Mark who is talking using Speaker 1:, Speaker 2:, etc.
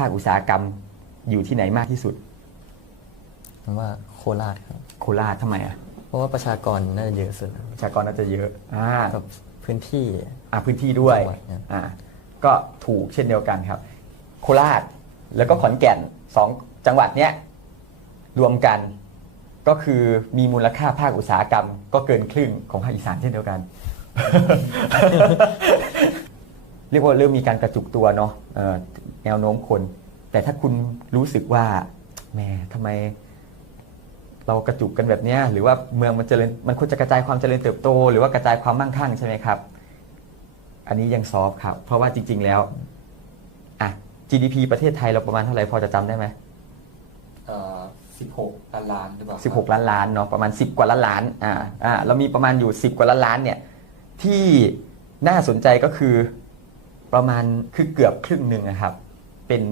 Speaker 1: ภาคอุตสาหกรรมอยู่ที่ไหนมากที่สุด
Speaker 2: ผมว่าโคราชครับ
Speaker 1: โคราชทำไมอะ
Speaker 2: เพราะว่าประชากรน่าจะเยอะสุดครับ
Speaker 1: ประชากรน่าจะเยอะอ่า
Speaker 2: กับพื้นที่
Speaker 1: อ่าพื้นที่ด้วย
Speaker 2: จังหวัดเนี่ย
Speaker 1: อ่าก็ถูกเช่นเดียวกันครับ โคราชแล้วก็ขอนแก่นสองจังหวัดเนี้ยรวมกันก็คือมีมูลค่าภาคอุตสาหกรรม ก็เกินครึ่งของภาคอีสานเช่นเดียวกัน เรียกว่าเริ่มมีการกระจุกตัวเนาะเอ่อ แนวโน้มคน แต่ถ้าคุณรู้สึกว่าแหมทำไม เรากระจุกกันแบบเนี้ยหรือว่าเมืองมันเจริญมันควรจะกระจายความเจริญเติบโต หรือว่ากระจายความมั่งคั่งใช่ไหมครับ อันนี้ยังซอฟต์ครับ เพราะว่าจริง ๆแล้วอะ GDP ประเทศไทยเราประมาณเท่าไหร่พอจะจำได้ไหม
Speaker 3: เอ่อ16ล้านล้านหรือเปล่า
Speaker 1: 16ล้านล้านเนาะประมาณ10กว่าล้านล้านอ่าอ่าเรามีประมาณอยู่10กว่าล้านล้านเนี่ยที่น่าสนใจก็คือประมาณคือเกือบครึ่งหนึ่งนะครับ เป็น